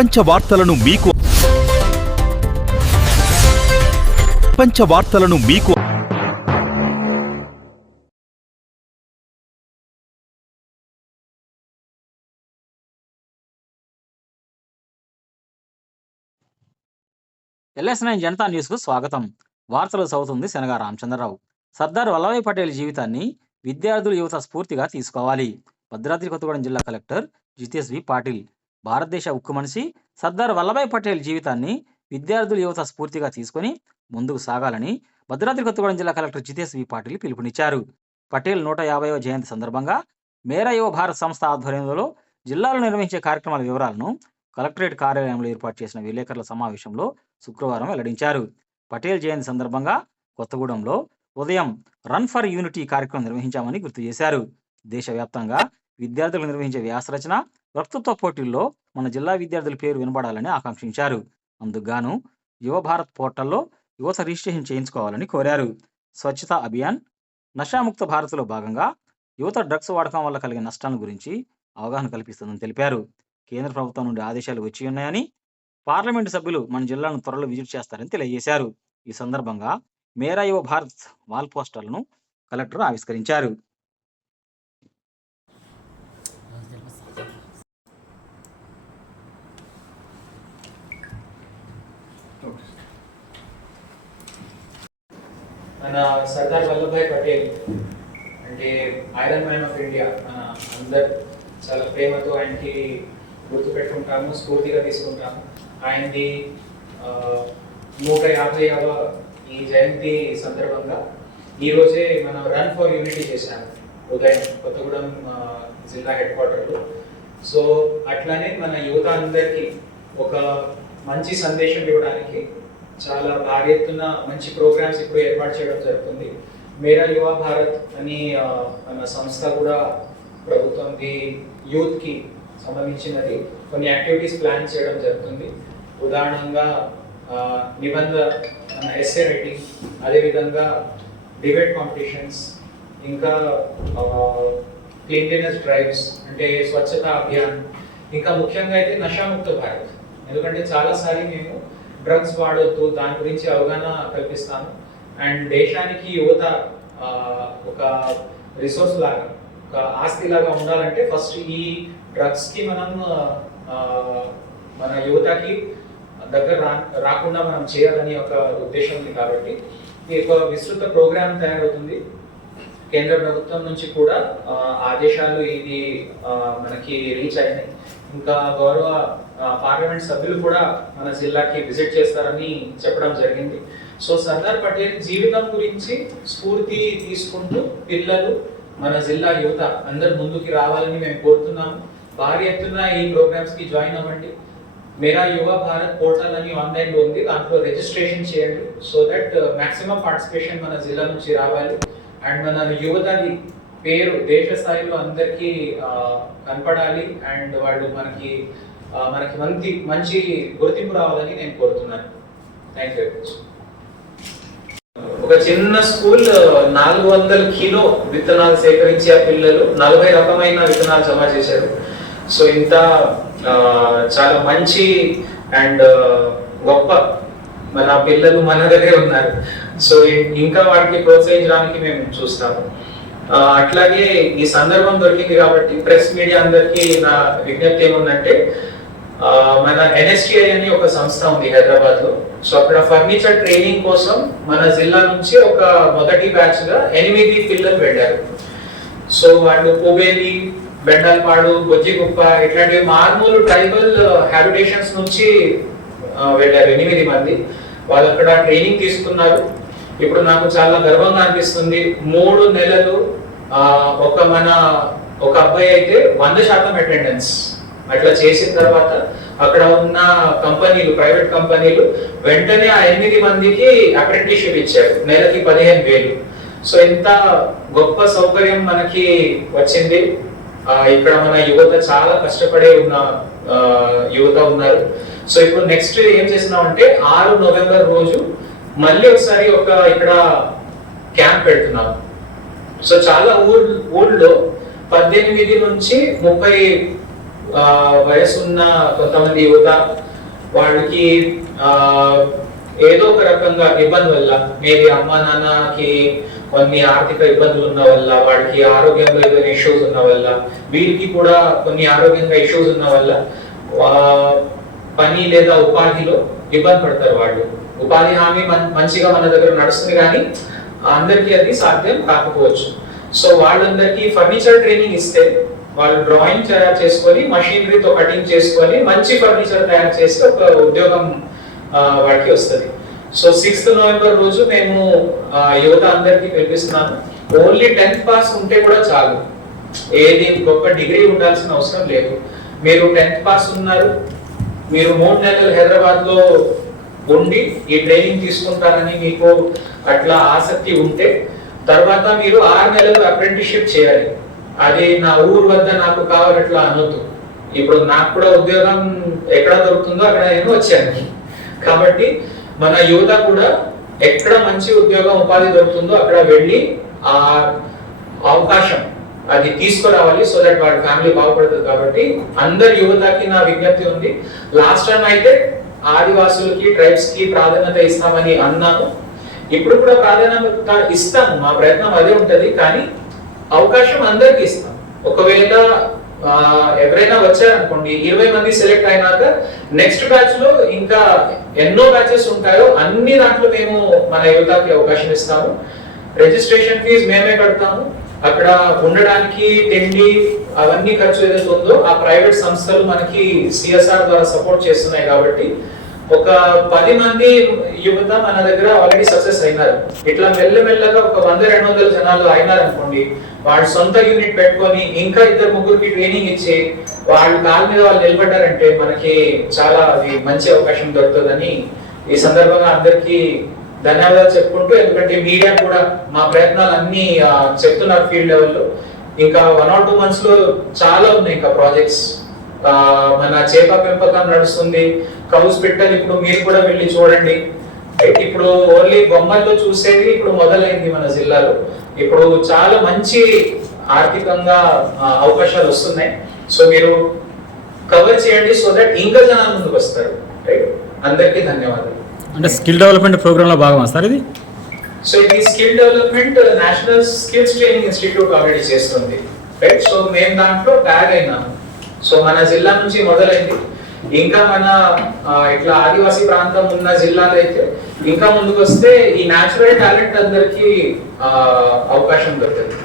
ప్రపంచ వార్తలను మీకు ప్రపంచ వార్తలను మీకు ఎల్ఎస్ నైన్ జనతా న్యూస్కు స్వాగతం. వార్తలు చదువుతుంది శనగ రామచంద్రరావు. సర్దార్ వల్లభాయ్ పటేల్ జీవితాన్ని విద్యార్థులు యువత స్ఫూర్తిగా తీసుకోవాలి. భద్రాద్రి కొత్తగూడెం జిల్లా కలెక్టర్ జితేష్ వి పాటిల్. భారతదేశ ఉక్కు మనిషి సర్దార్ వల్లభాయ్ పటేల్ జీవితాన్ని విద్యార్థులు యువత స్ఫూర్తిగా తీసుకొని ముందుకు సాగాలని భద్రాద్రి కొత్తగూడెం జిల్లా కలెక్టర్ జితేష్ వి పాటిల్ పిలుపునిచ్చారు. పటేల్ నూట యాభైవ జయంతి సందర్భంగా మేరా యువ భారత్ సంస్థ ఆధ్వర్యంలో జిల్లాలో నిర్వహించే కార్యక్రమాల వివరాలను కలెక్టరేట్ కార్యాలయంలో ఏర్పాటు చేసిన విలేకరుల సమావేశంలో శుక్రవారం వెల్లడించారు. పటేల్ జయంతి సందర్భంగా కొత్తగూడెంలో ఉదయం రన్ ఫర్ యూనిటీ కార్యక్రమం నిర్వహించామని గుర్తు చేశారు. దేశవ్యాప్తంగా విద్యార్థులు నిర్వహించే వ్యాసరచన వక్తృత్వ పోటీల్లో మన జిల్లా విద్యార్థుల పేరు వినబడాలని ఆకాంక్షించారు. అందుకుగాను యువ భారత్ పోర్టల్లో యువత రిజిస్ట్రేషన్ చేయించుకోవాలని కోరారు. స్వచ్ఛత అభియాన్ నషాముక్త భారత్లో భాగంగా యువత డ్రగ్స్ వాడకం వల్ల కలిగే నష్టాల గురించి అవగాహన కల్పిస్తుందని తెలిపారు. కేంద్ర ప్రభుత్వం నుండి ఆదేశాలు వచ్చి ఉన్నాయని పార్లమెంటు సభ్యులు మన జిల్లాను త్వరలో విజిట్ చేస్తారని తెలియజేశారు. ఈ సందర్భంగా మేరా యువ భారత్ వాల్ పోస్టర్లను కలెక్టర్ ఆవిష్కరించారు. మన సర్దార్ వల్లభాయ్ పటేల్ అంటే ఐరన్ మ్యాన్ ఆఫ్ ఇండియా. మన అందరు చాలా ప్రేమతో ఆయనకి గుర్తుపెట్టుకుంటాము స్ఫూర్తిగా తీసుకుంటాము. ఆయనది ఆ, నూట యాభైవ ఈ జయంతి సందర్భంగా ఈరోజే మనం రన్ ఫర్ యూనిటీ చేశాము ఉదయం కొత్తగూడెం జిల్లా హెడ్ క్వార్టర్లో సో అట్లానే మన యువత అందరికీ ఒక మంచి సందేశం ఇవ్వడానికి చాలా భారీ ఎత్తున మంచి ప్రోగ్రామ్స్ ఇప్పుడు ఏర్పాటు చేయడం జరుగుతుంది. మేరా యువ భారత్ అని మన సంస్థ కూడా ప్రభుత్వంది యూత్కి సంబంధించినది. కొన్ని యాక్టివిటీస్ ప్లాన్ చేయడం జరుగుతుంది. ఉదాహరణంగా నిబంధ ఎస్ఏ రైటింగ్ అదేవిధంగా డిబేట్ కాంపిటీషన్స్ ఇంకా క్లీన్లీనెస్ డ్రైవ్స్ అంటే స్వచ్ఛత అభియాన్. ఇంకా ముఖ్యంగా అయితే నషాముక్త భారత్. ఎందుకంటే చాలాసార్లు మేము డ్రగ్స్ వాడొద్దు దాని గురించి అవగాహన కల్పిస్తాను. అండ్ దేశానికి యువత ఒక రిసోర్స్ లాగా ఒక ఆస్తి లాగా ఉండాలంటే ఫస్ట్ ఈ డ్రగ్స్కి మనం మన యువతకి దగ్గర రా రాకుండా మనం చేయాలని ఒక ఉద్దేశం ఉంది కాబట్టి ఈ ఒక విస్తృత ప్రోగ్రామ్ తయారవుతుంది. కేంద్ర ప్రభుత్వం నుంచి కూడా ఆదేశాలు ఇది మనకి రీచ్ అయినాయి. ఇంకా గౌరవ పార్లమెంట్ సభ్యులు కూడా మన జిల్లాకి విజిట్ చేస్తారని చెప్పడం జరిగింది. సో సర్దార్ పటేల్ జీవితం గురించి స్ఫూర్తి తీసుకుంటూ పిల్లలు మన జిల్లా యువత అందరు ముందుకి రావాలని మేము కోరుతున్నాము. భారీ ఎత్తున ఈ ప్రోగ్రామ్స్కి జాయిన్ అవ్వండి. మేరా యువ భారత్ పోర్టల్ అని ఆన్లైన్లో ఉంది. దాంట్లో రిజిస్ట్రేషన్ చేయండి. సో దట్ మాక్సిమం పార్టిసిపేషన్ మన జిల్లా నుంచి రావాలి. అండ్ మన యువతని పేరు దేశ స్థాయిలో అందరికీ కనపడాలి. అండ్ వాళ్ళు మనకి మనకి మంచి మంచి గుర్తింపు రావాలని నేను కోరుతున్నాను. థ్యాంక్ యూ ఒక చిన్న స్కూల్ నాలుగు వందల కిలో విత్తనాలు సేకరించి ఆ పిల్లలు నలభై రకమైన విత్తనాలు జమ చేశారు. సో ఇంత ఆ, చాలా మంచి అండ్ గొప్ప మన పిల్లలు మన దగ్గరే ఉన్నారు. సో ఇంకా వాటికి ప్రోత్సహించడానికి మేము చూస్తాము. అట్లాగే ఈ సందర్భం దొరికింది కాబట్టి ప్రెస్ మీడియా అందరికీ నా విజ్ఞప్తి ఏముందంటే మన ఎన్ఎస్టిఐ అని ఒక సంస్థ ఉంది హైదరాబాద్లో సో అక్కడ ఫర్నిచర్ ట్రైనింగ్ కోసం మన జిల్లా నుంచి ఒక మొదటి బ్యాచ్గా ఎనిమిది పిల్లలు వెళ్ళారు. సో వాళ్ళు కోబేలి బెండల్పాడు బొజ్జిగుప్ప ఇట్లాంటివి మామూలు ట్రైబల్ హ్యాబిటేషన్స్ నుంచి వెళ్ళారు ఎనిమిది మంది. వాళ్ళు అక్కడ ట్రైనింగ్ తీసుకున్నారు. ఇప్పుడు నాకు చాలా గర్వంగా అనిపిస్తుంది. మూడు నెలలు ఆ, ఒక మన ఒక అబ్బాయి అయితే వంద శాతం అటెండెన్స్. అట్లా చేసిన తర్వాత అక్కడ ఉన్న కంపెనీలు ప్రైవేట్ కంపెనీలు వెంటనే ఆ ఎనిమిది మందికి అప్రెంటిస్షిప్ ఇచ్చారు. నెలకి పదిహేను వేలు. సో ఇంత గొప్ప సౌకర్యం మనకి వచ్చింది. ఇక్కడ మన యువత చాలా కష్టపడే ఉన్న యువత ఉన్నారు. సో ఇప్పుడు నెక్స్ట్ ఏం చేస్తున్నామంటే ఆరు నవంబర్ రోజు మళ్ళీ ఒకసారి ఒక ఇక్కడ క్యాంప్ పెడుతున్నాం సో చాలా ఊర్ ఊళ్ళో పద్దెనిమిది నుంచి ముప్పై వయసు వయసున్న కొంతమంది యువత వాళ్ళకి ఏదో ఒక రకంగా ఇబ్బంది వల్ల మేబీ అమ్మ నాన్నకి కొన్ని ఆర్థిక ఇబ్బందులు ఉన్న వల్ల వాళ్ళకి ఆరోగ్యంలో ఏదైనా ఇష్యూస్ ఉన్న వల్ల వీరికి కూడా కొన్ని ఆరోగ్యంగా ఇష్యూస్ ఉన్న వల్ల పని లేదా ఉపాధిలో ఇబ్బంది పడతారు వాళ్ళు. ఉపాధి హామీ మం- మంచిగా మన దగ్గర నడుస్తుంది కానీ అందరికీ అది సాధ్యం కాకపోవచ్చు. సో వాళ్ళందరికీ ఫర్నిచర్ ట్రైనింగ్ ఇస్తే వాళ్ళు డ్రాయింగ్ తయారు చేసుకొని మషీనరీతో కటింగ్ చేసుకొని మంచి ఫర్నిచర్ తయారు చేసి ఒక ఉద్యోగం వాడికి వస్తుంది. సో సిక్స్త్ నవంబర్ రోజు మేము యువత అందరికీ పిలిపిస్తున్నాను ఓన్లీ టెన్త్ పాస్ ఉంటే కూడా చాలు. ఏది గొప్ప డిగ్రీ ఉండాల్సిన అవసరం లేదు. మీరు టెన్త్ పాస్ ఉన్నారు. మీరు మూడు నెలలు హైదరాబాద్లో ఉండి ఈ ట్రైనింగ్ తీసుకుంటారని మీకు అట్లా ఆసక్తి ఉంటే తర్వాత మీరు ఆరు నెలలు అప్రెంటిస్షిప్ చేయాలి. అది నా ఊరు వద్ద నాకు కావాలట్లా అనొద్దు. ఇప్పుడు నాకు కూడా ఉద్యోగం ఎక్కడ దొరుకుతుందో అక్కడ నేను వచ్చాను. కాబట్టి మన యువత కూడా ఎక్కడ మంచి ఉద్యోగం ఉపాధి దొరుకుతుందో అక్కడ వెళ్ళి ఆ అవకాశం అది తీసుకురావాలి సో దట్ వాళ్ళ ఫ్యామిలీ బాగుపడుతుంది. కాబట్టి అందరి యువతకి నా విజ్ఞప్తి ఉంది. లాస్ట్ టైం అయితే ఆదివాసులకి ట్రైబ్స్కి ప్రాధాన్యత ఇస్తామని అన్నాను. ఇప్పుడు కూడా ప్రాధాన్యత ఇస్తాము మా ప్రయత్నం అదే ఉంటది కానీ అవకాశం అందరికి ఇస్తాం. ఒకవేళ ఎవరైనా వచ్చారనుకోండి ఇరవై మంది సెలెక్ట్ అయినాక నెక్స్ట్ బ్యాచ్లో ఇంకా ఎన్నో బ్యాచెస్ ఉంటాయో అన్ని దాంట్లో మేము మన యువతకి అవకాశం ఇస్తాము. రిజిస్ట్రేషన్ ఫీజు మేమే కడతాము. అక్కడ ఉండడానికి తిండి అవన్నీ ఖర్చు ఏదైతే ఉందో ఆ ప్రైవేట్ సంస్థలు మనకి సిఎస్ఆర్ ద్వారా సపోర్ట్ చేస్తున్నాయి కాబట్టి ఒక పది మంది యువత మన దగ్గర ఆల్రెడీ సక్సెస్ అయినారు. ఇట్లా మెల్లమెల్లగా ఒక వంద రెండు వందల జనాలు అయినారు అనుకోండి వాళ్ళు సొంత యూనిట్ పెట్టుకొని ఇంకా ఇద్దరు ముగ్గురికి ట్రైనింగ్ ఇచ్చి వాళ్ళు కాళ్ళ మీద వాళ్ళు నిలబడ్డారంటే మనకి చాలా అది మంచి అవకాశం దొరుకుతుందని ఈ సందర్భంగా అందరికీ ధన్యవాదాలు చెప్పుకుంటూ ఎందుకంటే మీడియా కూడా మా ప్రయత్నాలు అన్ని చెప్తున్నారు ఫీల్డ్ లెవెల్లో ఇంకా వన్ ఆర్ టూ మంత్స్లో చాలా ఉన్నాయి ఇంకా ప్రాజెక్ట్స్ మన చేప పెంపకం నడుస్తుంది. కౌస్ పెట్టని ఇప్పుడు మీరు కూడా వెళ్ళి చూడండి. ఇప్పుడు ఓన్లీ బొమ్మల్లో చూసేది ఇప్పుడు మొదలైంది మన జిల్లాలో. ఇప్పుడు చాలా మంచి ఆర్థికంగా అవకాశాలు వస్తున్నాయి. సో మీరు కవర్ చేయండి సో దట్ ఇంకా జనాలు ముందుకు వస్తారు. రైట్ అందరికీ ధన్యవాదాలు. అంటే స్కిల్ డెవలప్మెంట్ ప్రోగ్రాంలో భాగమా సార్ ఇది? సో ఇది skill development national skills training institute already చేస్తుంది. రైట్ సో మేము దాంట్లో బ్యాగ్ అయినాము. సో మన జిల్లా నుంచి మొదలైంది. ఇంకా మన ఇట్లా ఆదివాసీ ప్రాంతం ఉన్న జిల్లాలో అయితే ఇంకా ముందుకు వస్తే ఈ న్యాచురల్ టాలెంట్ అందరికీ అవకాశం దొరుకుతుంది.